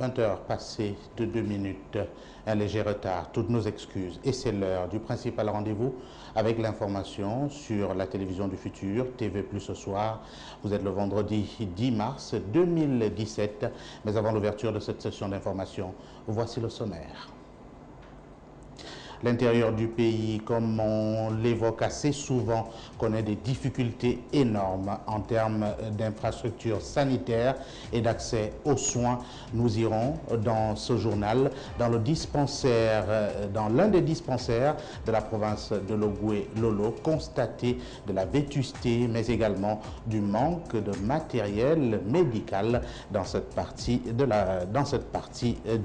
20h passées de 2 minutes, un léger retard, toutes nos excuses. Et c'est l'heure du principal rendez-vous avec l'information sur la télévision du futur, TV Plus ce soir. Vous êtes le vendredi 10 mars 2017. Mais avant l'ouverture de cette session d'information, voici le sommaire. L'intérieur du pays, comme on l'évoque assez souvent, connaît des difficultés énormes en termes d'infrastructures sanitaires et d'accès aux soins. Nous irons dans ce journal, dans l'un des dispensaires de la province de Logoué-Lolo, constater de la vétusté, mais également du manque de matériel médical dans cette partie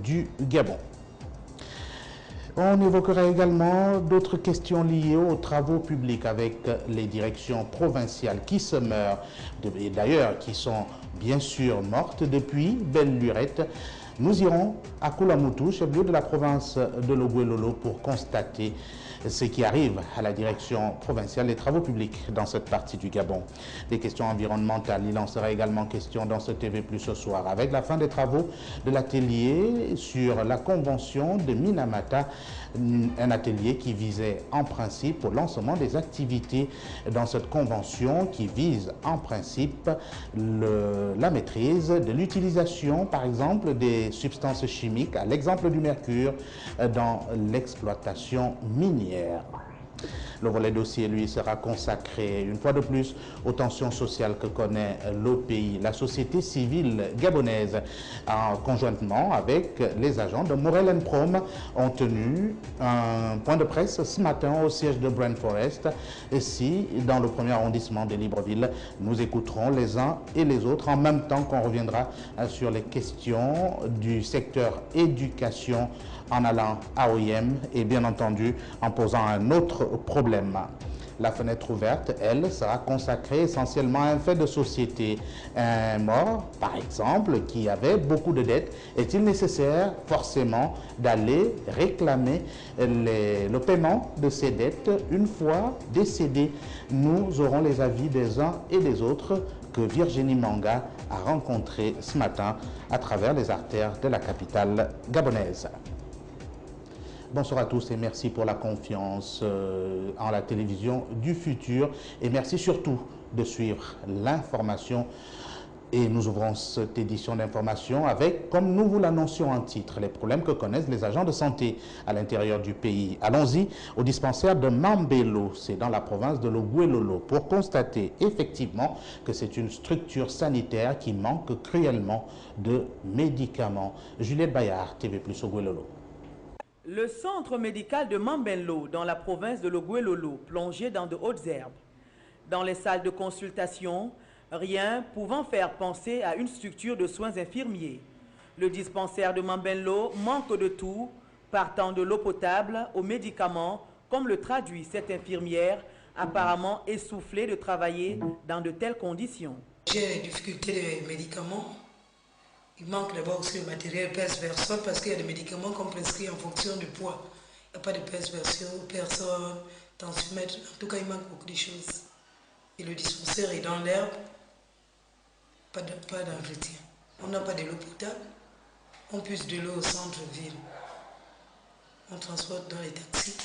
du Gabon. On évoquera également d'autres questions liées aux travaux publics avec les directions provinciales qui se meurent, et d'ailleurs qui sont bien sûr mortes depuis belle lurette. Nous irons à Koulamoutou, chef-lieu de la province de Logoué-Lolo, pour constater ce qui arrive à la direction provinciale des travaux publics dans cette partie du Gabon. Des questions environnementales, il en sera également question dans ce TV Plus ce soir, avec la fin des travaux de l'atelier sur la convention de Minamata, un atelier qui visait en principe au lancement des activités dans cette convention qui vise en principe la maîtrise de l'utilisation par exemple des substances chimiques, à l'exemple du mercure, dans l'exploitation minière. Le volet dossier, lui, sera consacré une fois de plus aux tensions sociales que connaît le pays. La société civile gabonaise, conjointement avec les agents de Morel & Prom, ont tenu un point de presse ce matin au siège de Brent Forest. Ici, dans le premier arrondissement de Libreville, nous écouterons les uns et les autres en même temps qu'on reviendra sur les questions du secteur éducation en allant à OIM et bien entendu en posant un autre problème. La fenêtre ouverte, elle, sera consacrée essentiellement à un fait de société. Un mort, par exemple, qui avait beaucoup de dettes, est-il nécessaire forcément d'aller réclamer le paiement de ces dettes une fois décédé? Nous aurons les avis des uns et des autres que Virginie Manga a rencontrés ce matin à travers les artères de la capitale gabonaise. Bonsoir à tous et merci pour la confiance en la télévision du futur et merci surtout de suivre l'information. Et nous ouvrons cette édition d'information avec, comme nous vous l'annoncions en titre, les problèmes que connaissent les agents de santé à l'intérieur du pays. Allons-y au dispensaire de Mambélo, c'est dans la province de Logoué-Lolo, pour constater effectivement que c'est une structure sanitaire qui manque cruellement de médicaments. Juliette Bayard, TV Plus Logoué-Lolo. Le centre médical de Mambélo, dans la province de Logoué-Lolo, plongé dans de hautes herbes. Dans les salles de consultation, rien pouvant faire penser à une structure de soins infirmiers. Le dispensaire de Mambélo manque de tout, partant de l'eau potable aux médicaments, comme le traduit cette infirmière, apparemment essoufflée de travailler dans de telles conditions. J'ai des difficultés de médicaments. Il manque d'abord aussi le matériel pèse-personne parce qu'il y a des médicaments qu'on prescrit en fonction du poids. Il n'y a pas de pèse-personne, personne, tensiomètre. En tout cas, il manque beaucoup de choses. Et le dispensaire est dans l'herbe, pas d'entretien. On n'a pas de l'eau potable. On puise de l'eau au centre-ville. On transporte dans les taxis.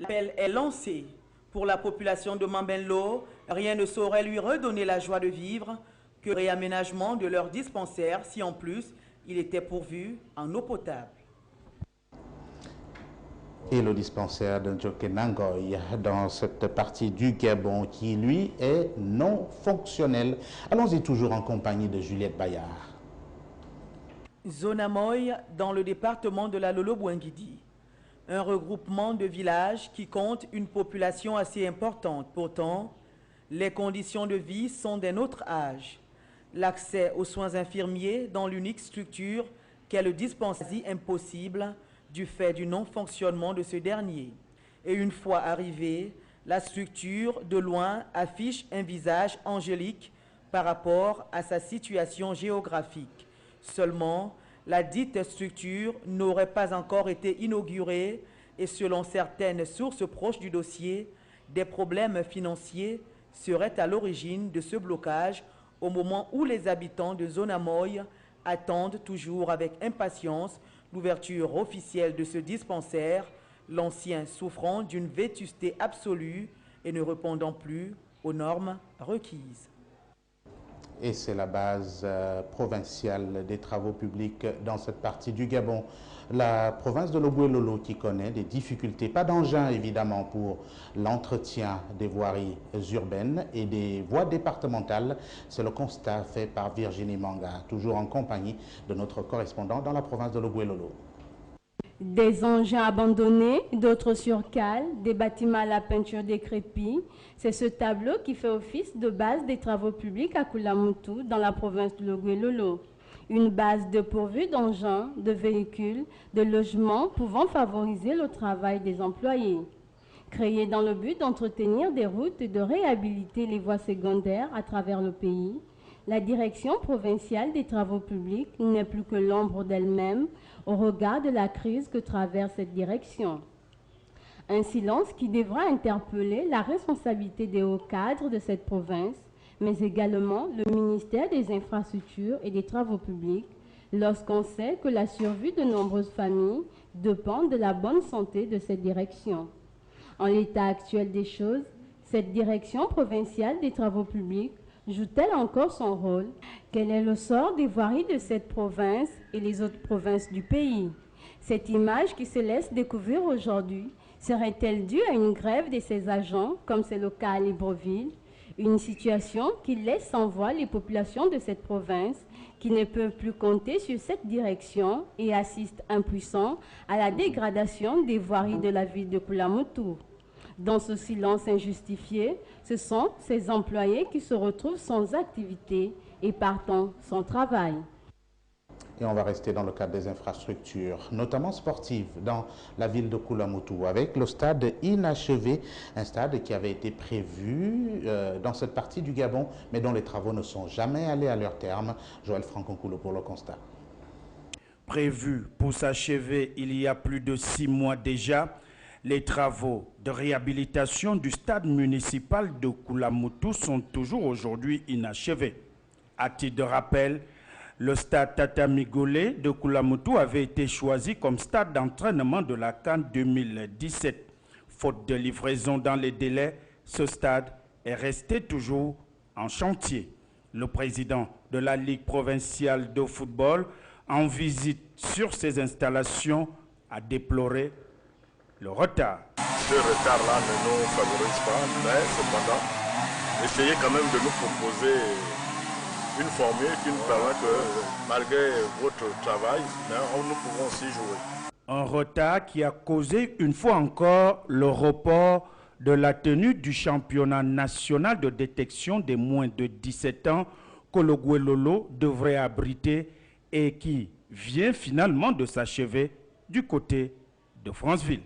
L'appel est lancé. Pour la population de Mambélo, rien ne saurait lui redonner la joie de vivre que le réaménagement de leur dispensaire, si en plus il était pourvu en eau potable. Et le dispensaire de Djokenangoy dans cette partie du Gabon qui, lui, est non fonctionnel. Allons-y toujours en compagnie de Juliette Bayard. Zonamoy, dans le département de la Lolo-Bouinguidi. Un regroupement de villages qui compte une population assez importante. Pourtant, les conditions de vie sont d'un autre âge. L'accès aux soins infirmiers dans l'unique structure qu'est le dispensaire impossible du fait du non-fonctionnement de ce dernier. Et une fois arrivé, La structure, de loin, affiche un visage angélique par rapport à sa situation géographique. Seulement, la dite structure n'aurait pas encore été inaugurée et selon certaines sources proches du dossier, des problèmes financiers seraient à l'origine de ce blocage au moment où les habitants de Zonamoy attendent toujours avec impatience l'ouverture officielle de ce dispensaire, l'ancien souffrant d'une vétusté absolue et ne répondant plus aux normes requises. Et c'est la base provinciale des travaux publics dans cette partie du Gabon. La province de l'Ogooué-Lolo qui connaît des difficultés, pas d'engin évidemment pour l'entretien des voiries urbaines et des voies départementales. C'est le constat fait par Virginie Manga, toujours en compagnie de notre correspondant dans la province de l'Ogooué-Lolo. Des engins abandonnés, d'autres sur cale, des bâtiments à la peinture décrépits. C'est ce tableau qui fait office de base des travaux publics à Koulamoutou, dans la province de l'Ogooué-Lolo. Une base dépourvue d'engins, de véhicules, de logements pouvant favoriser le travail des employés. Créée dans le but d'entretenir des routes et de réhabiliter les voies secondaires à travers le pays, la direction provinciale des travaux publics n'est plus que l'ombre d'elle-même au regard de la crise que traverse cette direction. Un silence qui devra interpeller la responsabilité des hauts cadres de cette province, mais également le ministère des Infrastructures et des Travaux publics, lorsqu'on sait que la survie de nombreuses familles dépend de la bonne santé de cette direction. En l'état actuel des choses, cette direction provinciale des Travaux publics joue-t-elle encore son rôle? Quel est le sort des voiries de cette province et les autres provinces du pays? Cette image qui se laisse découvrir aujourd'hui serait-elle due à une grève de ses agents, comme c'est le cas à Libreville? Une situation qui laisse sans voix les populations de cette province qui ne peuvent plus compter sur cette direction et assistent impuissants à la dégradation des voiries de la ville de Koulamoutou. Dans ce silence injustifié, ce sont ces employés qui se retrouvent sans activité et partant sans travail. Et on va rester dans le cadre des infrastructures, notamment sportives, dans la ville de Koulamoutou, avec le stade inachevé, un stade qui avait été prévu dans cette partie du Gabon, mais dont les travaux ne sont jamais allés à leur terme. Joël Franconcoulo pour le constat. Prévu pour s'achever il y a plus de 6 mois déjà, les travaux de réhabilitation du stade municipal de Koulamoutou sont toujours aujourd'hui inachevés. À titre de rappel, le stade Tata Migolé de Koulamoutou avait été choisi comme stade d'entraînement de la CAN 2017. Faute de livraison dans les délais, ce stade est resté toujours en chantier. Le président de la Ligue provinciale de football, en visite sur ces installations, a déploré le retard. Ce retard-là ne nous favorise pas, mais cependant, essayez quand même de nous proposer une formule qui nous permet que, malgré votre travail, nous pouvons aussi jouer. Un retard qui a causé une fois encore le report de la tenue du championnat national de détection des moins de 17 ans que l'Ogooué-Lolo devrait abriter et qui vient finalement de s'achever du côté de Franceville.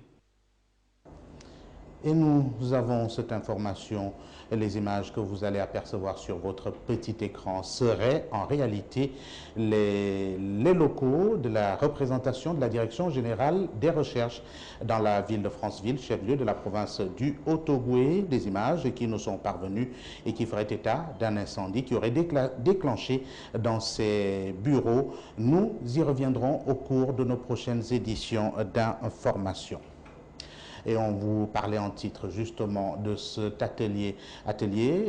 Et nous avons cette information, les images que vous allez apercevoir sur votre petit écran seraient en réalité les locaux de la représentation de la Direction générale des recherches dans la ville de Franceville, chef-lieu de la province du Haut-Ogooué. Des images qui nous sont parvenues et qui feraient état d'un incendie qui aurait déclenché dans ces bureaux. Nous y reviendrons au cours de nos prochaines éditions d'information. Et on vous parlait en titre justement de cet atelier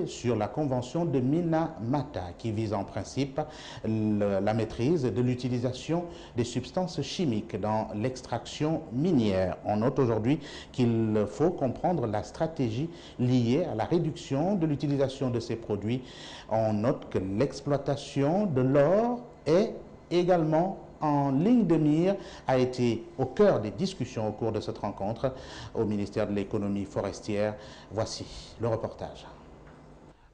sur la convention de Minamata qui vise en principe la maîtrise de l'utilisation des substances chimiques dans l'extraction minière. On note aujourd'hui qu'il faut comprendre la stratégie liée à la réduction de l'utilisation de ces produits. On note que l'exploitation de l'or est également en ligne de mire, a été au cœur des discussions au cours de cette rencontre au ministère de l'économie forestière. Voici le reportage.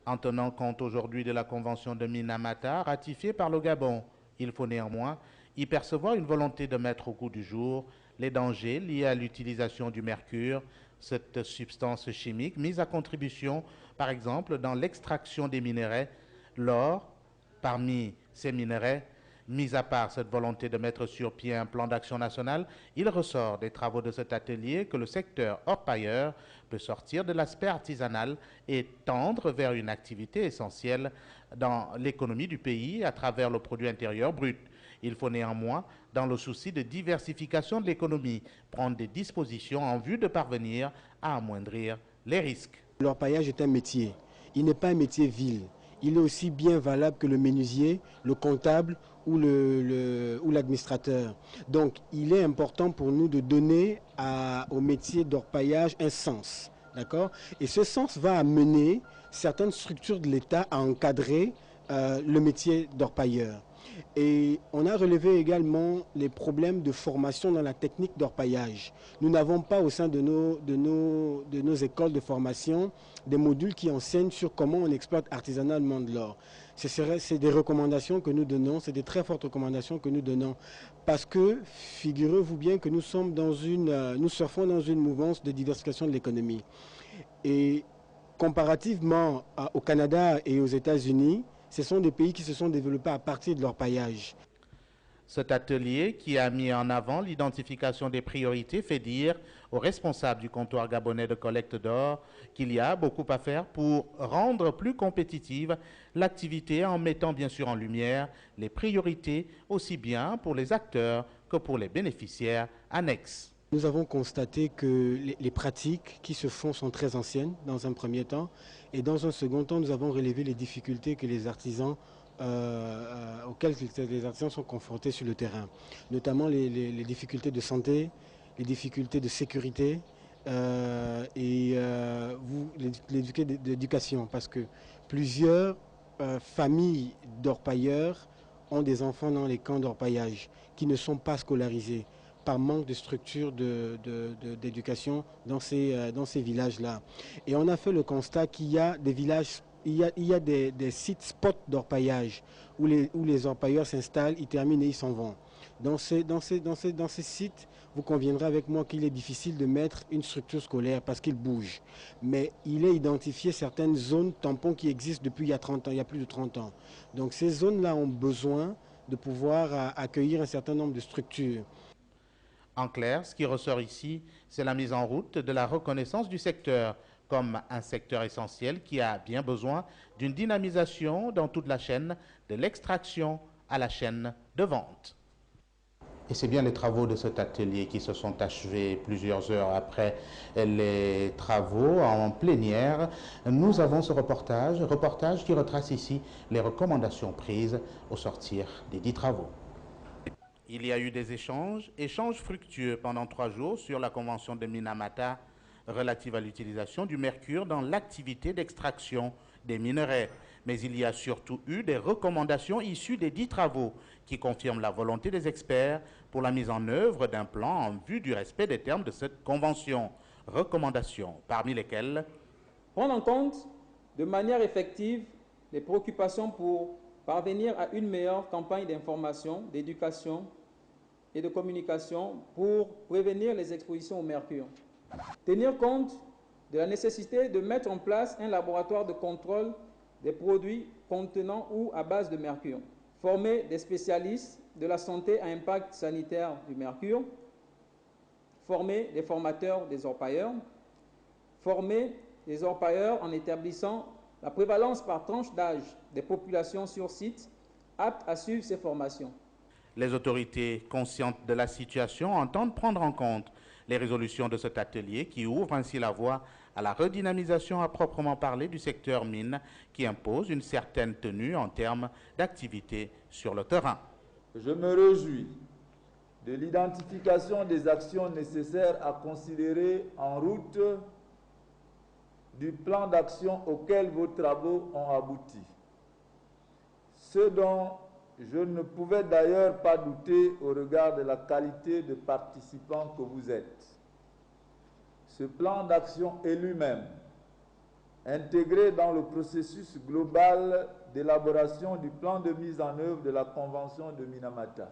En tenant compte aujourd'hui de la convention de Minamata ratifiée par le Gabon, il faut néanmoins y percevoir une volonté de mettre au goût du jour les dangers liés à l'utilisation du mercure cette substance chimique mise à contribution, par exemple, dans l'extraction des minerais, l'or, parmi ces minerais. Mis à part cette volonté de mettre sur pied un plan d'action national, il ressort des travaux de cet atelier que le secteur orpailleur peut sortir de l'aspect artisanal et tendre vers une activité essentielle dans l'économie du pays à travers le produit intérieur brut. Il faut néanmoins, dans le souci de diversification de l'économie, prendre des dispositions en vue de parvenir à amoindrir les risques. L'orpaillage est un métier. Il n'est pas un métier vil. Il est aussi bien valable que le menuisier, le comptable ou l'administrateur. Donc, il est important pour nous de donner au métier d'orpaillage un sens. D'accord ? Et ce sens va amener certaines structures de l'État à encadrer le métier d'orpailleur. Et on a relevé également les problèmes de formation dans la technique d'orpaillage. Nous n'avons pas au sein de nos écoles de formation des modules qui enseignent sur comment on exploite artisanalement de l'or. C'est des recommandations que nous donnons, c'est des très fortes recommandations que nous donnons. Parce que, figurez-vous bien que nous surfons dans une mouvance de diversification de l'économie. Et comparativement au Canada et aux États-Unis, ce sont des pays qui se sont développés à partir de l'orpaillage. Cet atelier, qui a mis en avant l'identification des priorités, fait dire aux responsables du comptoir gabonais de collecte d'or qu'il y a beaucoup à faire pour rendre plus compétitive l'activité en mettant bien sûr en lumière les priorités aussi bien pour les acteurs que pour les bénéficiaires annexes. Nous avons constaté que les pratiques qui se font sont très anciennes dans un premier temps et dans un second temps nous avons relevé les difficultés que les artisans auxquels les artisans sont confrontés sur le terrain, notamment les difficultés de santé, les difficultés de sécurité et l'éducation, parce que plusieurs familles d'orpailleurs ont des enfants dans les camps d'orpaillage qui ne sont pas scolarisés par manque de structures d'éducation dans ces villages-là. Et on a fait le constat qu'il y a des villages, il y a des sites spots d'orpaillage où les orpailleurs s'installent, ils terminent et ils s'en vont. Dans ces sites, vous conviendrez avec moi qu'il est difficile de mettre une structure scolaire parce qu'ils bougent. Mais il est identifié certaines zones tampons qui existent depuis il y a 30 ans, il y a plus de 30 ans. Donc ces zones-là ont besoin de pouvoir accueillir un certain nombre de structures. En clair, ce qui ressort ici, c'est la mise en route de la reconnaissance du secteur comme un secteur essentiel qui a bien besoin d'une dynamisation dans toute la chaîne, de l'extraction à la chaîne de vente. Et c'est bien les travaux de cet atelier qui se sont achevés plusieurs heures après les travaux en plénière. Nous avons ce reportage qui retrace ici les recommandations prises au sortir des 10 travaux. Il y a eu des échanges fructueux pendant 3 jours sur la convention de Minamata relative à l'utilisation du mercure dans l'activité d'extraction des minerais. Mais il y a surtout eu des recommandations issues des 10 travaux qui confirment la volonté des experts pour la mise en œuvre d'un plan en vue du respect des termes de cette convention. Recommandations parmi lesquelles prendre en compte de manière effective les préoccupations pour parvenir à une meilleure campagne d'information, d'éducation et de communication pour prévenir les expositions au mercure. Tenir compte de la nécessité de mettre en place un laboratoire de contrôle des produits contenant ou à base de mercure. Former des spécialistes de la santé à impact sanitaire du mercure. Former des formateurs des orpailleurs. Former les orpailleurs en établissant la prévalence par tranche d'âge des populations sur site aptes à suivre ces formations. Les autorités conscientes de la situation entendent prendre en compte les résolutions de cet atelier qui ouvre ainsi la voie à la redynamisation à proprement parler du secteur mine qui impose une certaine tenue en termes d'activité sur le terrain. Je me réjouis de l'identification des actions nécessaires à considérer en route du plan d'action auquel vos travaux ont abouti. Ce dont je ne pouvais d'ailleurs pas douter au regard de la qualité de participants que vous êtes. Ce plan d'action est lui-même intégré dans le processus global d'élaboration du plan de mise en œuvre de la Convention de Minamata.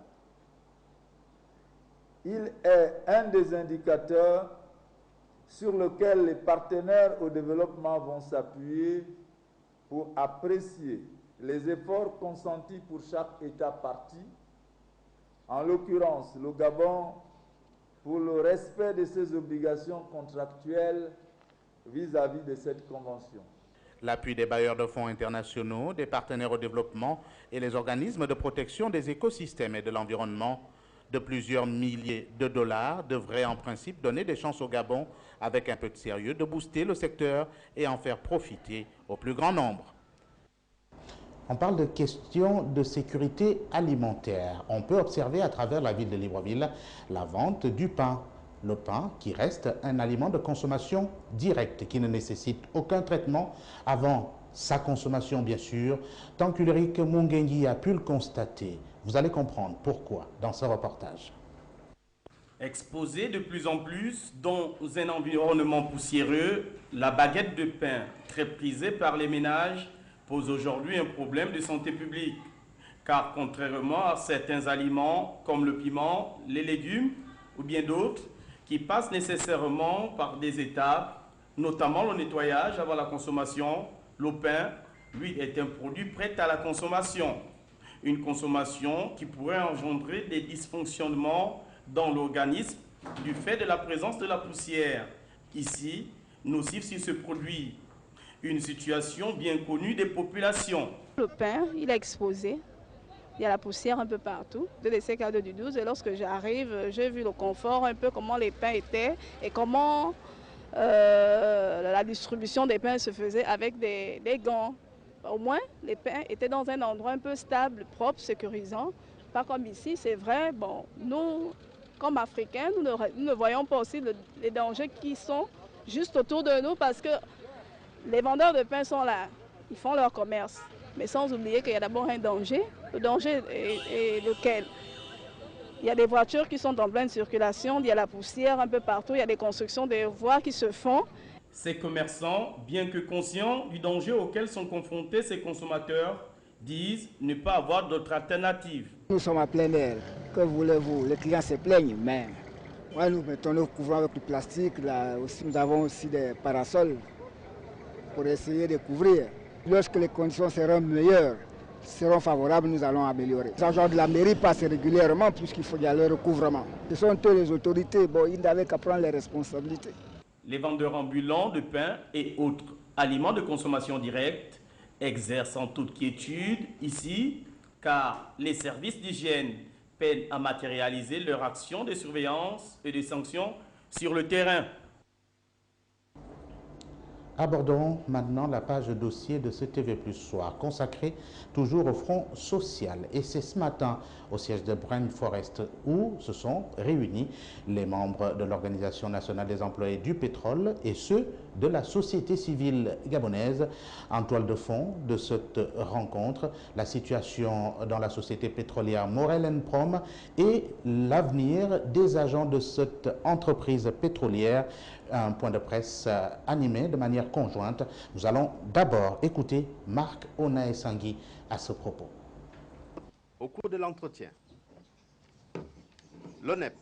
Il est un des indicateurs sur lequel les partenaires au développement vont s'appuyer pour apprécier les efforts consentis pour chaque État partie, en l'occurrence le Gabon, pour le respect de ses obligations contractuelles vis-à-vis de cette convention. L'appui des bailleurs de fonds internationaux, des partenaires au développement et les organismes de protection des écosystèmes et de l'environnement de plusieurs milliers de dollars devrait en principe donner des chances au Gabon, avec un peu de sérieux, de booster le secteur et en faire profiter au plus grand nombre. On parle de questions de sécurité alimentaire. On peut observer à travers la ville de Libreville la vente du pain. Le pain qui reste un aliment de consommation directe, qui ne nécessite aucun traitement avant sa consommation, bien sûr, tant qu'Ulrich Mungengi a pu le constater. Vous allez comprendre pourquoi dans ce reportage. Exposée de plus en plus dans un environnement poussiéreux, la baguette de pain, très prisée par les ménages, pose aujourd'hui un problème de santé publique. Car contrairement à certains aliments comme le piment, les légumes ou bien d'autres, qui passent nécessairement par des étapes, notamment le nettoyage avant la consommation, le pain, lui, est un produit prêt à la consommation. Une consommation qui pourrait engendrer des dysfonctionnements dans l'organisme du fait de la présence de la poussière, ici, nocif sur ce produit. Une situation bien connue des populations. Le pain, il est exposé. Il y a la poussière un peu partout. Je laissais cadre du 12 et lorsque j'arrive, j'ai vu le confort, un peu comment les pains étaient et comment la distribution des pains se faisait avec des gants. Au moins, les pains étaient dans un endroit un peu stable, propre, sécurisant. Pas comme ici, c'est vrai. Bon, nous, comme Africains, nous ne voyons pas aussi les dangers qui sont juste autour de nous parce que les vendeurs de pain sont là, ils font leur commerce. Mais sans oublier qu'il y a d'abord un danger. Le danger est lequel? Il y a des voitures qui sont en pleine circulation, il y a la poussière un peu partout, il y a des constructions, des voies qui se font. Ces commerçants, bien que conscients du danger auquel sont confrontés ces consommateurs, disent ne pas avoir d'autre alternative. Nous sommes à plein air. Que voulez-vous? Les clients se plaignent, mais ouais, nous mettons nos couvrants avec du plastique. Là aussi, nous avons aussi des parasols pour essayer de couvrir. Lorsque les conditions seront meilleures, seront favorables, nous allons améliorer. Les agents de la mairie passent régulièrement puisqu'il faut y aller au recouvrement. Ce sont eux les autorités, bon, ils n'avaient qu'à prendre les responsabilités. Les vendeurs ambulants de pain et autres aliments de consommation directe exercent en toute quiétude ici, car les services d'hygiène peinent à matérialiser leur action de surveillance et de sanctions sur le terrain. Abordons maintenant la page dossier de ce TV Plus Soir, consacrée toujours au front social. Et c'est ce matin au siège de Brent Forest où se sont réunis les membres de l'Organisation nationale des employés du pétrole et ceux de la société civile gabonaise. En toile de fond de cette rencontre, la situation dans la société pétrolière Morel & Prom et l'avenir des agents de cette entreprise pétrolière. Un point de presse animé de manière conjointe. Nous allons d'abord écouter Marc Onaesangui à ce propos. Au cours de l'entretien, l'ONEP,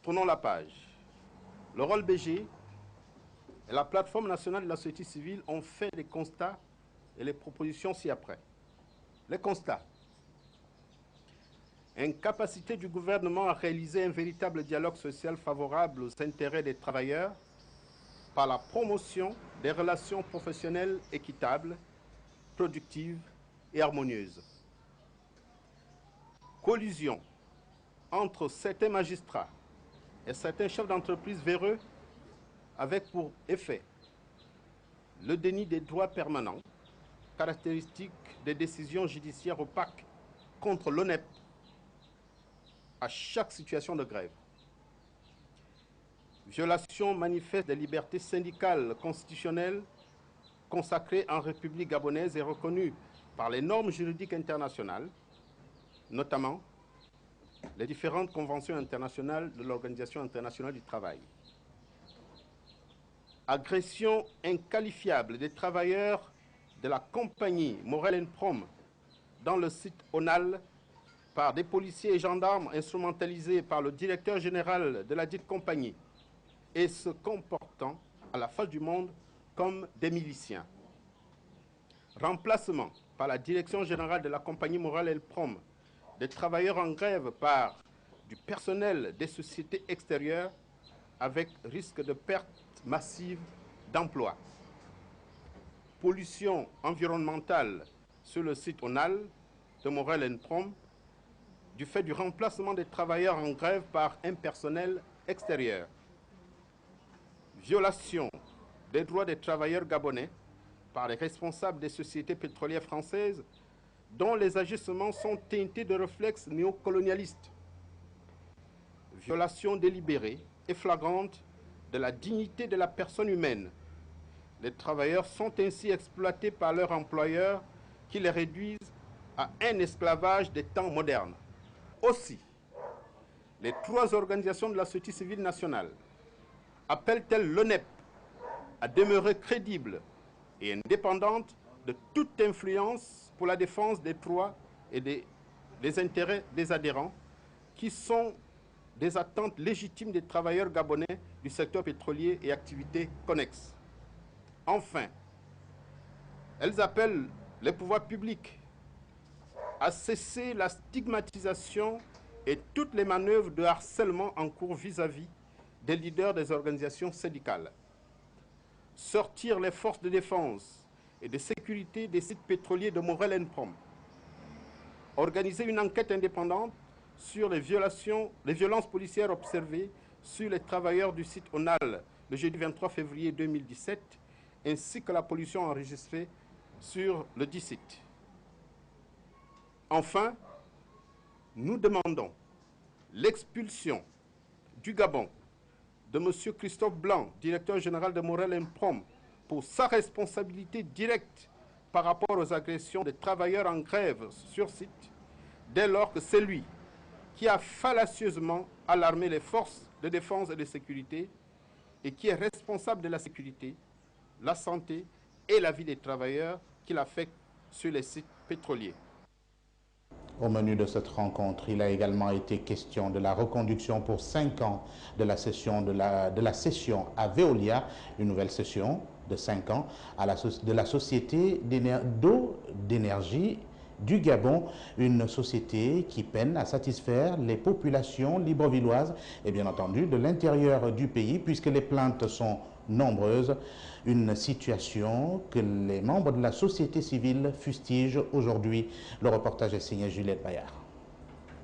tournons la page, le rôle BG et la plateforme nationale de la société civile ont fait des constats et les propositions ci-après. Les constats. Incapacité du gouvernement à réaliser un véritable dialogue social favorable aux intérêts des travailleurs par la promotion des relations professionnelles équitables, productives et harmonieuses. Collusion entre certains magistrats et certains chefs d'entreprise véreux avec pour effet le déni des droits permanents, caractéristique des décisions judiciaires opaques contre l'ONEP à chaque situation de grève. Violation manifeste des libertés syndicales constitutionnelles consacrées en République gabonaise et reconnues par les normes juridiques internationales, notamment les différentes conventions internationales de l'Organisation internationale du travail. Agression inqualifiable des travailleurs de la compagnie Morel & Prom dans le site ONAL par des policiers et gendarmes instrumentalisés par le directeur général de la dite compagnie et se comportant à la face du monde comme des miliciens. Remplacement par la Direction générale de la compagnie Morel El Prom des travailleurs en grève par du personnel des sociétés extérieures avec risque de perte massive d'emplois. Pollution environnementale sur le site ONAL de Morel El Prom du fait du remplacement des travailleurs en grève par un personnel extérieur. Violation des droits des travailleurs gabonais par les responsables des sociétés pétrolières françaises dont les agissements sont teintés de réflexes néocolonialistes. Violation délibérée et flagrante de la dignité de la personne humaine. Les travailleurs sont ainsi exploités par leurs employeurs qui les réduisent à un esclavage des temps modernes. Aussi, les 3 organisations de la société civile nationale appellent-elles l'ONEP à demeurer crédible et indépendante de toute influence pour la défense des droits et des intérêts des adhérents qui sont des attentes légitimes des travailleurs gabonais du secteur pétrolier et activités connexes. Enfin, elles appellent les pouvoirs publics à cesser la stigmatisation et toutes les manœuvres de harcèlement en cours vis-à-vis des leaders des organisations syndicales. Sortir les forces de défense et de sécurité des sites pétroliers de Morel El Prom. Organiser une enquête indépendante sur les violences policières observées sur les travailleurs du site ONAL le jeudi 23 février 2017, ainsi que la pollution enregistrée sur le dit site. Enfin, nous demandons l'expulsion du Gabon de M. Christophe Blanc, directeur général de Morel El Prom, pour sa responsabilité directe par rapport aux agressions des travailleurs en grève sur site, dès lors que c'est lui qui a fallacieusement alarmé les forces de défense et de sécurité et qui est responsable de la sécurité, la santé et la vie des travailleurs qui l'affectent sur les sites pétroliers. Au menu de cette rencontre, il a également été question de la reconduction pour 5 ans de la session à Veolia, une nouvelle session de 5 ans de la Société d'eau d'énergie du Gabon, une société qui peine à satisfaire les populations librevilloises et bien entendu de l'intérieur du pays puisque les plaintes sont nombreuses, une situation que les membres de la société civile fustigent aujourd'hui. Le reportage est signé Juliette Bayard.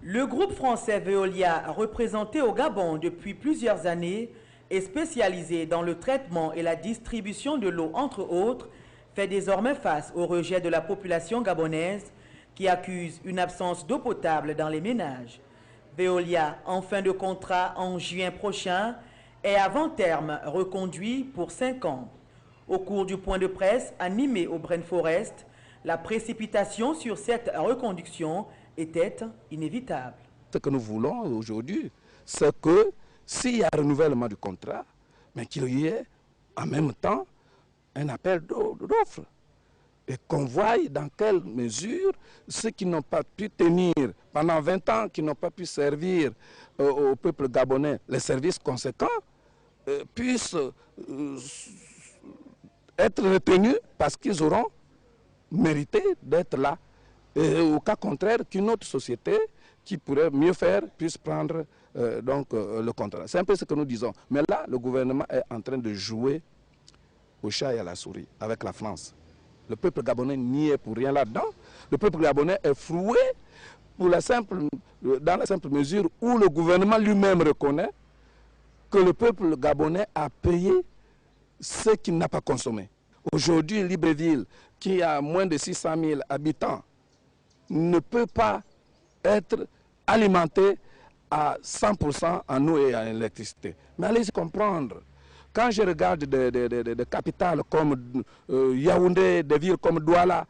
Le groupe français Veolia, représenté au Gabon depuis plusieurs années, est spécialisé dans le traitement et la distribution de l'eau, entre autres, fait désormais face au rejet de la population gabonaise qui accuse une absence d'eau potable dans les ménages. Veolia, en fin de contrat en juin prochain, est avant terme reconduit pour 5 ans. Au cours du point de presse animé au Brent Forest, la précipitation sur cette reconduction était inévitable. Ce que nous voulons aujourd'hui, c'est que s'il y a un renouvellement du contrat, mais qu'il y ait en même temps un appel d'offres. Et qu'on voie dans quelle mesure ceux qui n'ont pas pu tenir pendant 20 ans, qui n'ont pas pu servir au peuple gabonais les services conséquents, puissent être retenus parce qu'ils auront mérité d'être là. Et au cas contraire, qu'une autre société qui pourrait mieux faire puisse prendre le contrat. C'est un peu ce que nous disons. Mais là, le gouvernement est en train de jouer au chat et à la souris avec la France. Le peuple gabonais n'y est pour rien là-dedans. Le peuple gabonais est floué dans la simple mesure où le gouvernement lui-même reconnaît que le peuple gabonais a payé ce qu'il n'a pas consommé. Aujourd'hui, Libreville, qui a moins de 600 000 habitants, ne peut pas être alimenté à 100% en eau et en électricité. Mais allez-y comprendre. Quand je regarde des capitales comme Yaoundé, des villes comme Douala,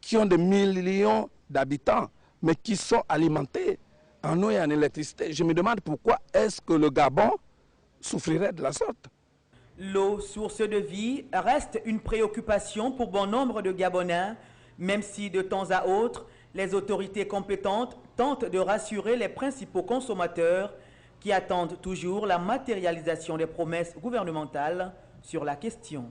qui ont des millions d'habitants, mais qui sont alimentés en eau et en électricité, je me demande pourquoi est-ce que le Gabon souffrirait de la sorte. L'eau, source de vie, reste une préoccupation pour bon nombre de Gabonais, même si de temps à autre, les autorités compétentes tentent de rassurer les principaux consommateurs qui attendent toujours la matérialisation des promesses gouvernementales sur la question.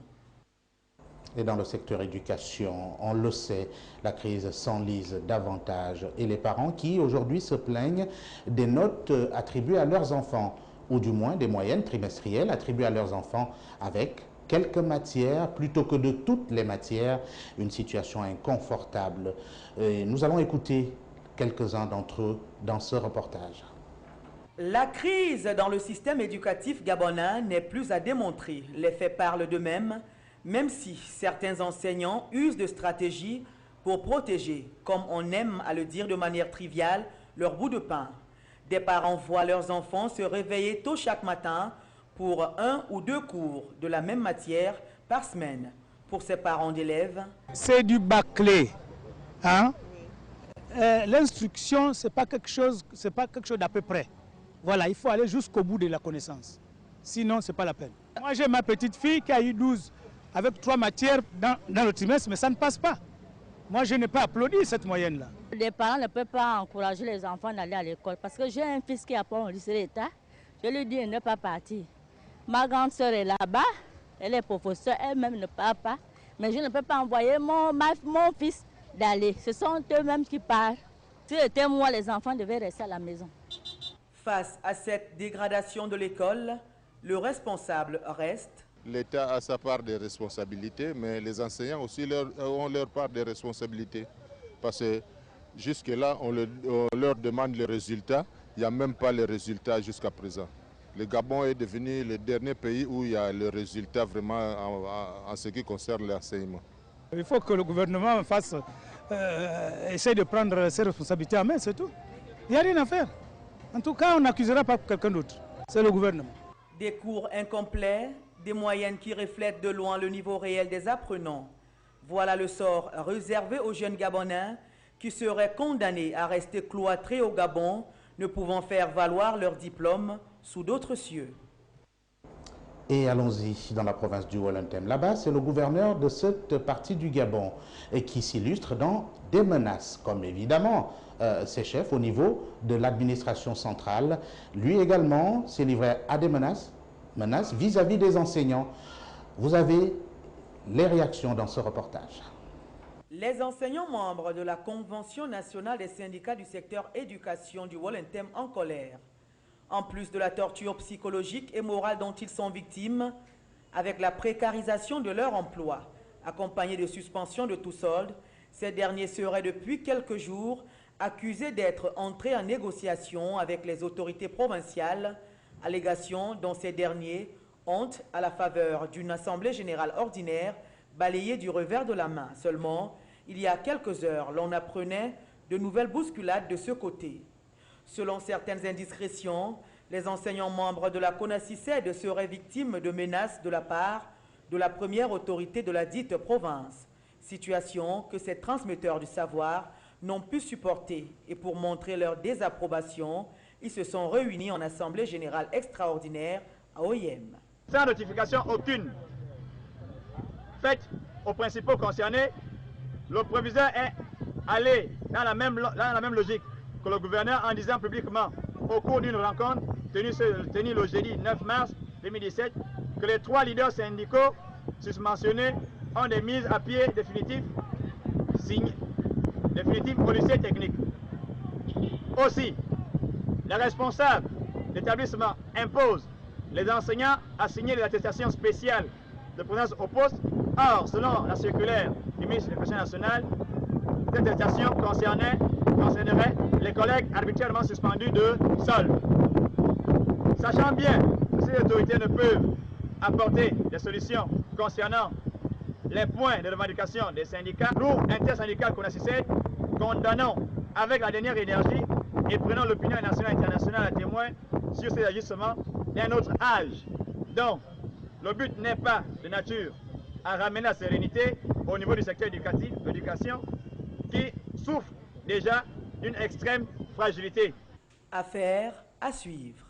Et dans le secteur éducation, on le sait, la crise s'enlise davantage et les parents qui aujourd'hui se plaignent des notes attribuées à leurs enfants, ou du moins des moyennes trimestrielles attribuées à leurs enfants avec quelques matières plutôt que de toutes les matières, une situation inconfortable. Et nous allons écouter quelques-uns d'entre eux dans ce reportage. La crise dans le système éducatif gabonais n'est plus à démontrer. Les faits parlent d'eux-mêmes, même si certains enseignants usent de stratégies pour protéger, comme on aime à le dire de manière triviale, leur bout de pain. Des parents voient leurs enfants se réveiller tôt chaque matin pour 1 ou 2 cours de la même matière par semaine. Pour ces parents d'élèves, c'est du bâclé. Hein? L'instruction, ce n'est pas quelque chose d'à peu près. Voilà, il faut aller jusqu'au bout de la connaissance. Sinon, ce n'est pas la peine. Moi, j'ai ma petite fille qui a eu 12 avec 3 matières dans le trimestre, mais ça ne passe pas. Moi, je n'ai pas applaudi cette moyenne-là. Les parents ne peuvent pas encourager les enfants d'aller à l'école parce que j'ai un fils qui apprend au lycée d'État. Je lui dis de ne pas partir. Ma grande sœur est là-bas, elle est professeure, elle-même ne part pas. Mais je ne peux pas envoyer mon fils d'aller. Ce sont eux-mêmes qui partent. Si c'était moi, les enfants devaient rester à la maison. Face à cette dégradation de l'école, le responsable reste. L'État a sa part de responsabilités, mais les enseignants aussi ont leur part de responsabilités. Parce que jusque-là, on leur demande les résultats. Il n'y a même pas les résultats jusqu'à présent. Le Gabon est devenu le dernier pays où il y a le résultat vraiment en ce qui concerne l'enseignement. Il faut que le gouvernement essaie de prendre ses responsabilités en main, c'est tout. Il n'y a rien à faire. En tout cas, on n'accusera pas quelqu'un d'autre. C'est le gouvernement. Des cours incomplets, des moyennes qui reflètent de loin le niveau réel des apprenants. Voilà le sort réservé aux jeunes Gabonais qui seraient condamnés à rester cloîtrés au Gabon, ne pouvant faire valoir leur diplôme sous d'autres cieux. Et allons-y dans la province du Wollontem. Là-bas, c'est le gouverneur de cette partie du Gabon et qui s'illustre dans des menaces, comme évidemment ses chefs au niveau de l'administration centrale. Lui également s'est livré à des menaces vis-à-vis des enseignants. Vous avez les réactions dans ce reportage. Les enseignants membres de la Convention nationale des syndicats du secteur éducation du Wollontem en colère. En plus de la torture psychologique et morale dont ils sont victimes, avec la précarisation de leur emploi, accompagnée de suspension de tout solde, ces derniers seraient depuis quelques jours accusés d'être entrés en négociation avec les autorités provinciales, allégations dont ces derniers ont, à la faveur d'une assemblée générale ordinaire, balayé du revers de la main. Seulement, il y a quelques heures, l'on apprenait de nouvelles bousculades de ce côté. Selon certaines indiscrétions, les enseignants membres de la CONACYCED seraient victimes de menaces de la part de la première autorité de la dite province, situation que ces transmetteurs du savoir n'ont pu supporter. Et pour montrer leur désapprobation, ils se sont réunis en assemblée générale extraordinaire à OIM. Sans notification aucune faite aux principaux concernés, le proviseur est allé dans la même logique que le gouverneur en disant publiquement au cours d'une rencontre tenue le jeudi 9 mars 2017 que les 3 leaders syndicaux susmentionnés ont des mises à pied définitives au lycée technique. Aussi, les responsables d'établissement imposent les enseignants à signer des attestations spéciales de présence au poste. Or, selon la circulaire du ministre de l'Éducation nationale, cette attestation concernerait les collègues arbitrairement suspendus de sol. Sachant bien que ces autorités ne peuvent apporter des solutions concernant les points de revendication des syndicats, nous, intersyndicales CONACYCED, condamnons avec la dernière énergie et prenons l'opinion nationale et internationale à témoin sur ces agissements d'un autre âge. Donc, le but n'est pas de nature à ramener la sérénité au niveau du secteur éducatif, l'éducation, qui souffre déjà d'une extrême fragilité. Affaire à suivre.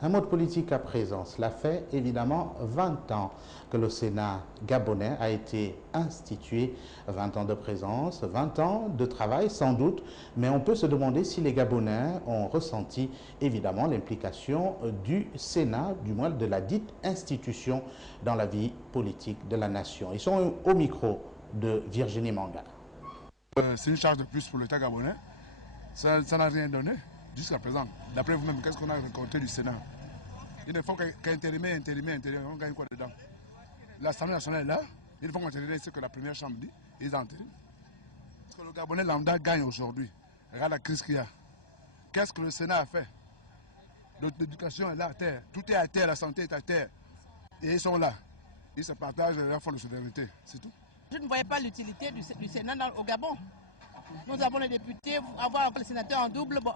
Un mot de politique à présent. Cela fait évidemment 20 ans que le Sénat gabonais a été institué. 20 ans de présence, 20 ans de travail sans doute, mais on peut se demander si les Gabonais ont ressenti évidemment l'implication du Sénat, du moins de la dite institution dans la vie politique de la nation. Ils sont au micro de Virginie Manga. C'est une charge de plus pour l'État gabonais. Ça n'a rien donné jusqu'à présent. D'après vous-même, qu'est-ce qu'on a récolté du Sénat? Il ne faut qu'intérimer, on gagne quoi dedans? L'Assemblée nationale est là, il faut qu'intérimer ce que la première chambre dit, ils entériment. Parce que le Gabonais lambda gagne aujourd'hui. Regarde la crise qu'il y a. Qu'est-ce que le Sénat a fait? L'éducation est là à terre, tout est à terre, la santé est à terre. Et ils sont là. Ils se partagent leur fonds de solidarité, c'est tout. Je ne voyais pas l'utilité du Sénat au Gabon. Nous avons les députés, avoir les sénateurs en double, bon,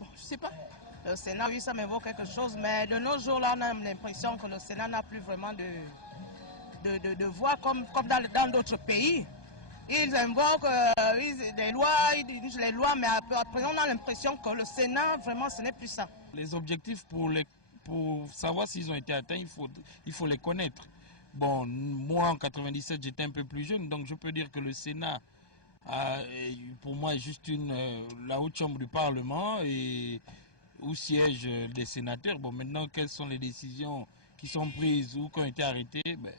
je ne sais pas. Le Sénat, oui, ça m'évoque quelque chose, mais de nos jours, là, on a l'impression que le Sénat n'a plus vraiment de voix comme dans d'autres pays. Ils invoquent des lois, ils disent les lois, mais après, on a l'impression que le Sénat, vraiment, ce n'est plus ça. Les objectifs, pour savoir s'ils ont été atteints, il faut les connaître. Bon, moi, en 97, j'étais un peu plus jeune, donc je peux dire que le Sénat, pour moi, est juste la haute chambre du Parlement et où siègent des sénateurs. Bon, maintenant, quelles sont les décisions qui sont prises ou qui ont été arrêtées, ben,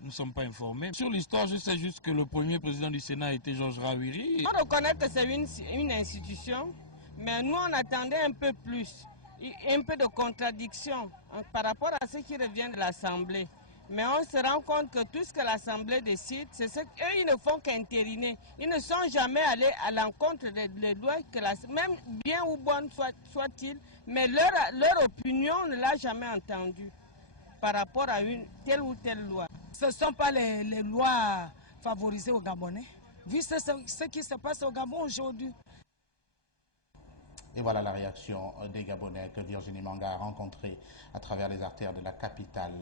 nous ne sommes pas informés. Sur l'histoire, je sais juste que le premier président du Sénat était Georges Rawiri. On reconnaît que c'est une institution, mais nous, on attendait un peu plus, un peu de contradiction par rapport à ce qui revient de l'Assemblée. Mais on se rend compte que tout ce que l'Assemblée décide, c'est ce qu'eux, ils ne font qu'intériner. Ils ne sont jamais allés à l'encontre des lois, même bien ou bonnes soit-il, mais leur opinion ne l'a jamais entendue par rapport à une telle ou telle loi. Ce ne sont pas les lois favorisées aux Gabonais, vu ce qui se passe au Gabon aujourd'hui. Et voilà la réaction des Gabonais que Virginie Manga a rencontrés à travers les artères de la capitale.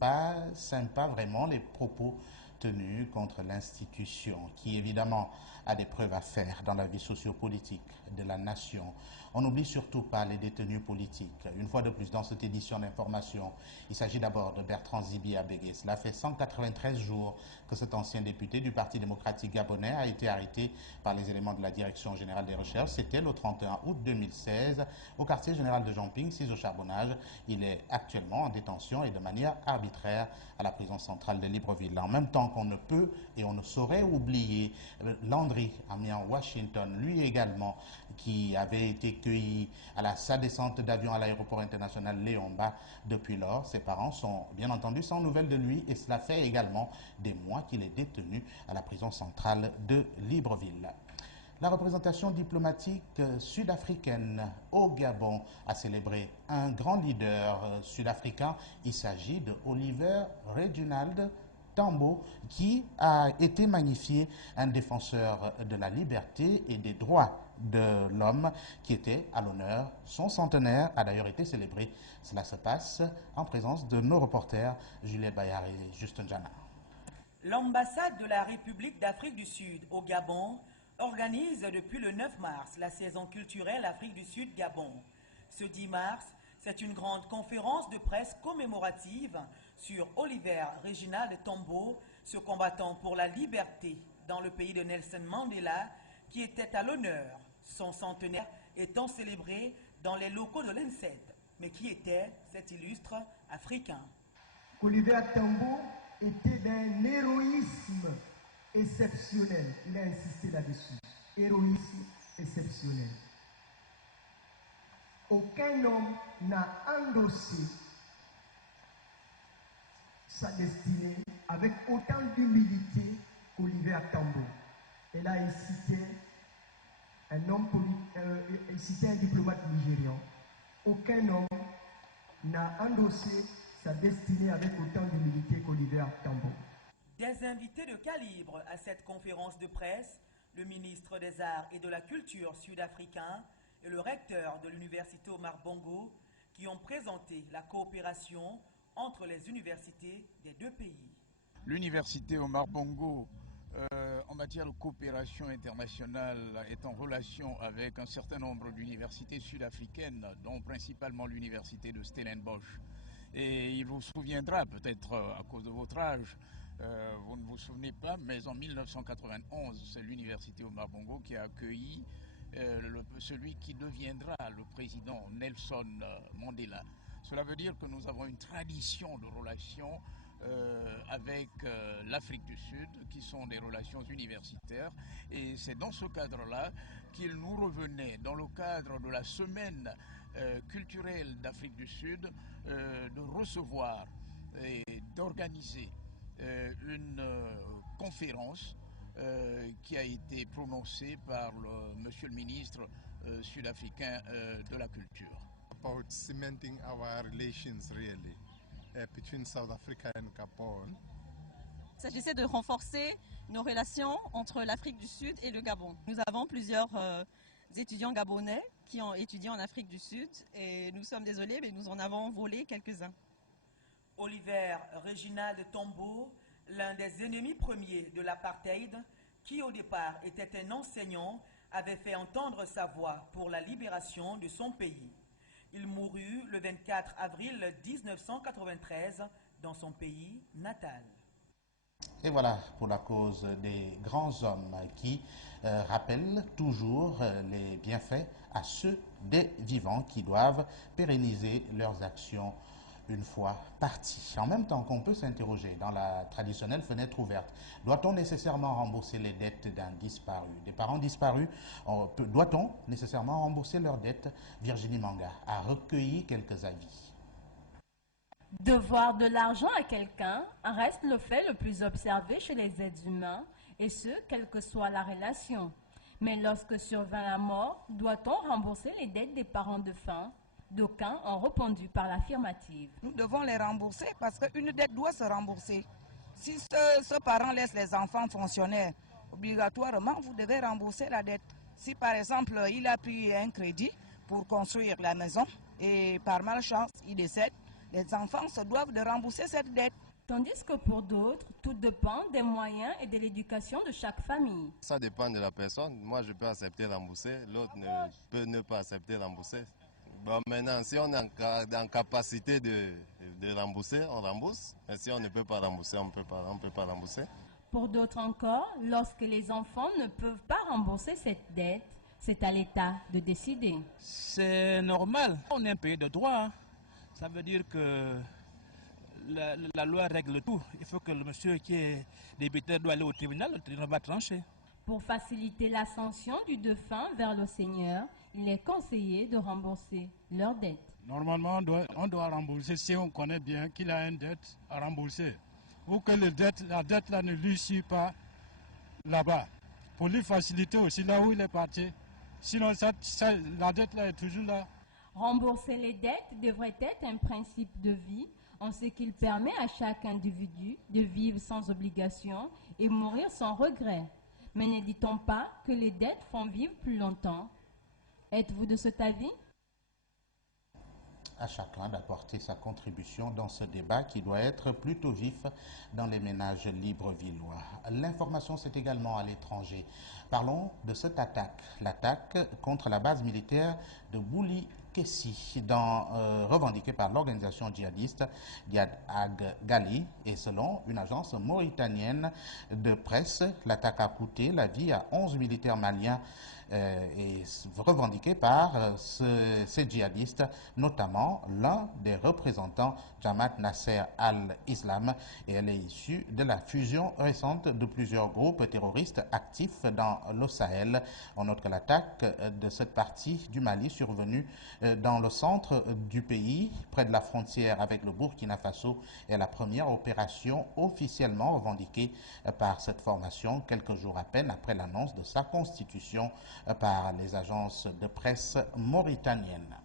Pas sympa vraiment les propos tenus contre l'institution qui évidemment a des preuves à faire dans la vie sociopolitique de la nation. On n'oublie surtout pas les détenus politiques. Une fois de plus dans cette édition d'information, il s'agit d'abord de Bertrand Zibi Abégué. Cela fait 193 jours que cet ancien député du Parti démocratique gabonais a été arrêté par les éléments de la Direction générale des recherches. C'était le 31 août 2016 au quartier général de Jean-Ping, 6 au Charbonnage. Il est actuellement en détention et de manière arbitraire à la prison centrale de Libreville. En même temps qu'on ne peut et on ne saurait oublier Landry Amiens Washington, lui également, qui avait été cueilli à sa descente d'avion à l'aéroport international Léomba. Depuis lors, ses parents sont bien entendu sans nouvelles de lui et cela fait également des mois qu'il est détenu à la prison centrale de Libreville. La représentation diplomatique sud-africaine au Gabon a célébré un grand leader sud-africain. Il s'agit de Oliver Reginald Tambo, qui a été magnifié, un défenseur de la liberté et des droits de l'homme qui était à l'honneur. Son centenaire a d'ailleurs été célébré. Cela se passe en présence de nos reporters Juliette Bayard et Justin Jana. L'ambassade de la République d'Afrique du Sud au Gabon organise depuis le 9 mars la saison culturelle Afrique du Sud-Gabon. Ce 10 mars, c'est une grande conférence de presse commémorative sur Oliver Reginald Tambo, ce combattant pour la liberté dans le pays de Nelson Mandela, qui était à l'honneur, son centenaire étant célébré dans les locaux de l'INSED. Mais qui était cet illustre africain? Oliver Tambo était d'un héroïsme exceptionnel. Il a insisté là-dessus. Héroïsme exceptionnel. Aucun homme n'a endossé sa destinée avec autant d'humilité qu'Oliver Tambo. Elle a incité un diplomate nigérian. Aucun homme n'a endossé sa destinée avec autant d'humilité qu'Oliver Tambo. Des invités de calibre à cette conférence de presse, le ministre des Arts et de la Culture sud-africain et le recteur de l'université Omar Bongo, qui ont présenté la coopération entre les universités des deux pays. L'université Omar Bongo En matière de coopération internationale, est en relation avec un certain nombre d'universités sud-africaines, dont principalement l'université de Stellenbosch. Et il vous souviendra, peut-être à cause de votre âge, vous ne vous souvenez pas, mais en 1991, c'est l'université Omar Bongo qui a accueilli celui qui deviendra le président Nelson Mandela. Cela veut dire que nous avons une tradition de relations avec l'Afrique du Sud, qui sont des relations universitaires, et c'est dans ce cadre-là qu'il nous revenait, dans le cadre de la semaine culturelle d'Afrique du Sud, de recevoir et d'organiser une conférence qui a été prononcée par monsieur le ministre sud-africain de la Culture. About cementing our relations really between South Africa and Gabon. Il s'agissait de renforcer nos relations entre l'Afrique du Sud et le Gabon. Nous avons plusieurs étudiants gabonais qui ont étudié en Afrique du Sud et nous sommes désolés, mais nous en avons volé quelques-uns. Oliver Reginald Tambo, l'un des ennemis premiers de l'apartheid, qui au départ était un enseignant, avait fait entendre sa voix pour la libération de son pays. Il mourut le 24 avril 1993 dans son pays natal. Et voilà pour la cause des grands hommes qui rappellent toujours les bienfaits à ceux des vivants qui doivent pérenniser leurs actions une fois partis. En même temps qu'on peut s'interroger dans la traditionnelle fenêtre ouverte, doit-on nécessairement rembourser les dettes d'un disparu? Des parents disparus, doit-on nécessairement rembourser leurs dettes? Virginie Manga a recueilli quelques avis. Devoir de l'argent à quelqu'un reste le fait le plus observé chez les êtres humains, et ce, quelle que soit la relation. Mais lorsque survint la mort, doit-on rembourser les dettes des parents défunts? D'aucuns ont répondu par l'affirmative. Nous devons les rembourser parce qu'une dette doit se rembourser. Si ce parent laisse les enfants fonctionnaires, obligatoirement, vous devez rembourser la dette. Si par exemple, il a pris un crédit pour construire la maison et par malchance, il décède, les enfants se doivent de rembourser cette dette. Tandis que pour d'autres, tout dépend des moyens et de l'éducation de chaque famille. Ça dépend de la personne. Moi, je peux accepter rembourser, l'autre peut ne pas accepter rembourser. Bon, maintenant, si on est en capacité de rembourser, on rembourse. Et si on ne peut pas rembourser, on ne peut pas rembourser. Pour d'autres encore, lorsque les enfants ne peuvent pas rembourser cette dette, c'est à l'État de décider. C'est normal. On est un pays de droit. Hein. Ça veut dire que la loi règle tout. Il faut que le monsieur qui est débiteur doit aller au tribunal, le tribunal va trancher. Pour faciliter l'ascension du défunt vers le Seigneur, il est conseillé de rembourser leurs dettes. Normalement, on doit rembourser si on connaît bien qu'il a une dette à rembourser. Ou que la dette là ne lui suit pas là-bas. Pour lui faciliter aussi là où il est parti. Sinon, la dette là est toujours là. Rembourser les dettes devrait être un principe de vie, en ce qu'il permet à chaque individu de vivre sans obligation et mourir sans regret. Mais ne dit-on pas que les dettes font vivre plus longtemps? Êtes-vous de cet avis? À chacun d'apporter sa contribution dans ce débat qui doit être plutôt vif dans les ménages librevilleois. L'information, c'est également à l'étranger. Parlons de cette attaque, l'attaque contre la base militaire de Bouli Kessi, revendiquée par l'organisation djihadiste Jihad Gali. Et selon une agence mauritanienne de presse, l'attaque a coûté la vie à 11 militaires maliens et revendiquée par ces djihadistes, notamment l'un des représentants Jamaat Nasser al-Islam, et elle est issue de la fusion récente de plusieurs groupes terroristes actifs dans le Sahel. On note que l'attaque de cette partie du Mali survenue dans le centre du pays, près de la frontière avec le Burkina Faso, est la première opération officiellement revendiquée par cette formation, quelques jours à peine après l'annonce de sa constitution par les agences de presse mauritaniennes.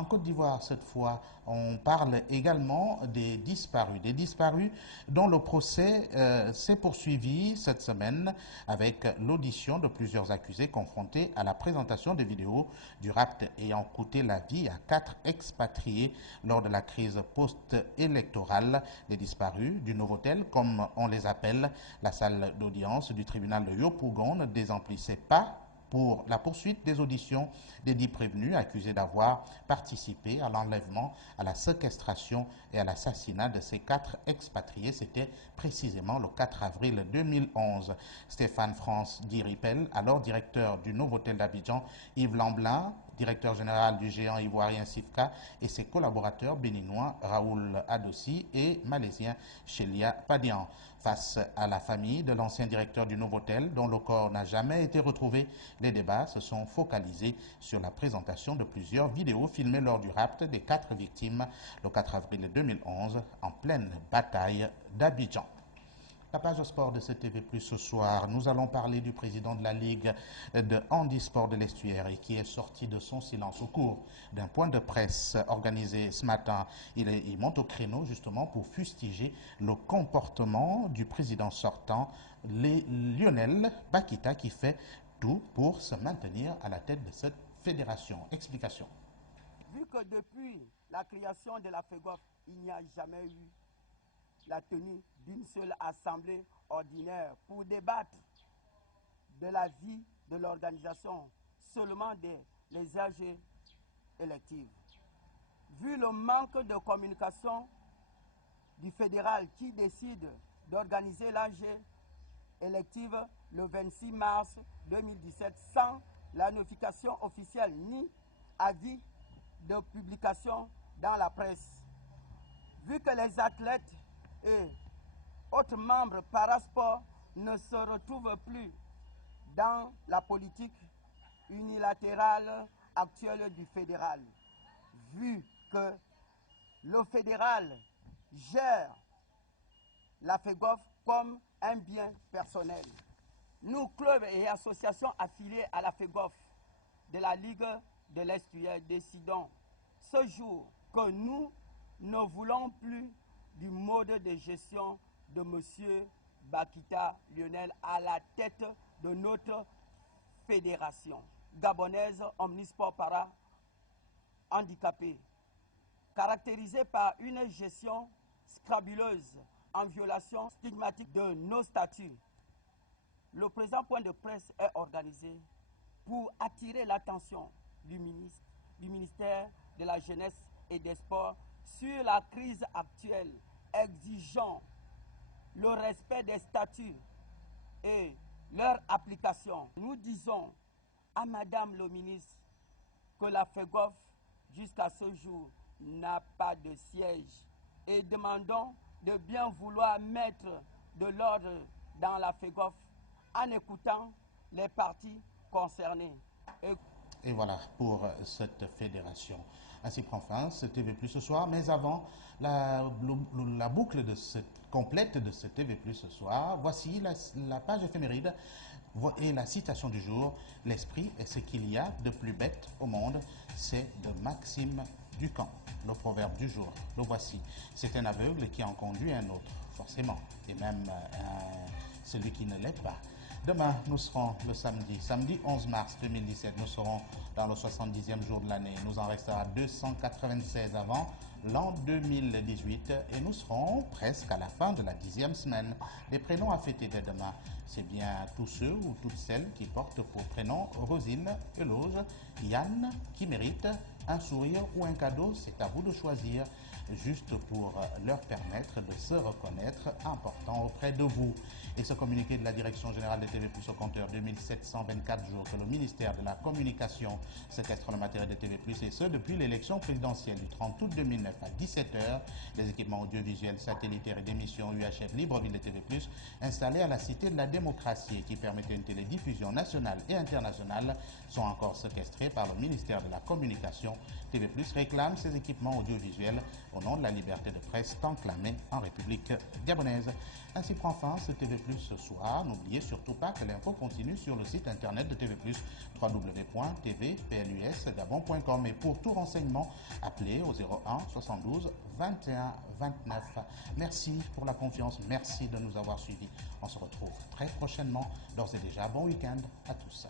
En Côte d'Ivoire, cette fois, on parle également des disparus dont le procès s'est poursuivi cette semaine avec l'audition de plusieurs accusés confrontés à la présentation de vidéos du rapt ayant coûté la vie à 4 expatriés lors de la crise post-électorale. Les disparus du Novotel, comme on les appelle, la salle d'audience du tribunal de Yopougon ne désemplissait pas pour la poursuite des auditions des 10 prévenus accusés d'avoir participé à l'enlèvement, à la séquestration et à l'assassinat de ces 4 expatriés. C'était précisément le 4 avril 2011. Stéphane France Diripel, alors directeur du Novotel d'Abidjan, Yves Lamblin, directeur général du géant ivoirien Sifka, et ses collaborateurs béninois Raoul Adossi et malaisien Chelia Padian. Face à la famille de l'ancien directeur du Novotel, dont le corps n'a jamais été retrouvé, les débats se sont focalisés sur la présentation de plusieurs vidéos filmées lors du rapt des 4 victimes le 4 avril 2011 en pleine bataille d'Abidjan. La page sport de CTV+, ce soir, nous allons parler du président de la Ligue de handisport de l'Estuaire et qui est sorti de son silence au cours d'un point de presse organisé ce matin. Il monte au créneau justement pour fustiger le comportement du président sortant, Lionel Bakita, qui fait tout pour se maintenir à la tête de cette fédération. Explication. Vu que depuis la création de la FEGOF, il n'y a jamais eu la tenue d'une seule assemblée ordinaire pour débattre de la vie de l'organisation, seulement les AG électives. Vu le manque de communication du fédéral qui décide d'organiser l'AG élective le 26 mars 2017 sans la notification officielle ni avis de publication dans la presse. Vu que les athlètes et autres membres parasport ne se retrouvent plus dans la politique unilatérale actuelle du fédéral, vu que le fédéral gère la FEGOF comme un bien personnel. Nous, clubs et associations affiliées à la FEGOF de la Ligue de l'Estuaire, décidons ce jour que nous ne voulons plus du mode de gestion de M. Bakita Lionel à la tête de notre fédération gabonaise omnisport para handicapé, caractérisée par une gestion scrabuleuse en violation stigmatique de nos statuts. Le présent point de presse est organisé pour attirer l'attention du ministère de la Jeunesse et des Sports sur la crise actuelle, exigeant le respect des statuts et leur application. Nous disons à Madame le ministre que la FEGOF, jusqu'à ce jour, n'a pas de siège et demandons de bien vouloir mettre de l'ordre dans la FEGOF en écoutant les parties concernées. Et voilà pour cette fédération. Ainsi prend fin ce TV+ ce soir, mais avant la boucle complète de ce TV+ ce soir, voici la page éphéméride et la citation du jour. L'esprit est ce qu'il y a de plus bête au monde, c'est de Maxime Ducamp. Le proverbe du jour, le voici. C'est un aveugle qui en conduit un autre, forcément, et même celui qui ne l'est pas. Demain, nous serons le samedi 11 mars 2017, nous serons dans le 70e jour de l'année. Nous en restera 296 avant l'an 2018 et nous serons presque à la fin de la 10e semaine. Les prénoms à fêter dès demain, c'est bien tous ceux ou toutes celles qui portent pour prénom Rosine, Eloge, Yann, qui méritent un sourire ou un cadeau. C'est à vous de choisir, juste pour leur permettre de se reconnaître important auprès de vous. Et ce communiqué de la Direction générale de TV+ au compteur 2724 jours que le ministère de la Communication séquestre le matériel de TV+, et ce depuis l'élection présidentielle du 30 août 2009 à 17h. Les équipements audiovisuels, satellitaires et d'émissions UHF Libreville de TV+, installés à la Cité de la Démocratie et qui permettaient une télédiffusion nationale et internationale, sont encore séquestrés par le ministère de la Communication. TV+ réclame ces équipements audiovisuels au au nom de la liberté de presse tant clamée en République gabonaise. Ainsi prend fin ce TV+ ce soir. N'oubliez surtout pas que l'info continue sur le site internet de TV+, www.tvplusgabon.com. Et pour tout renseignement, appelez au 01 72 21 29. Merci pour la confiance, merci de nous avoir suivis. On se retrouve très prochainement. D'ores et déjà, bon week-end à tous.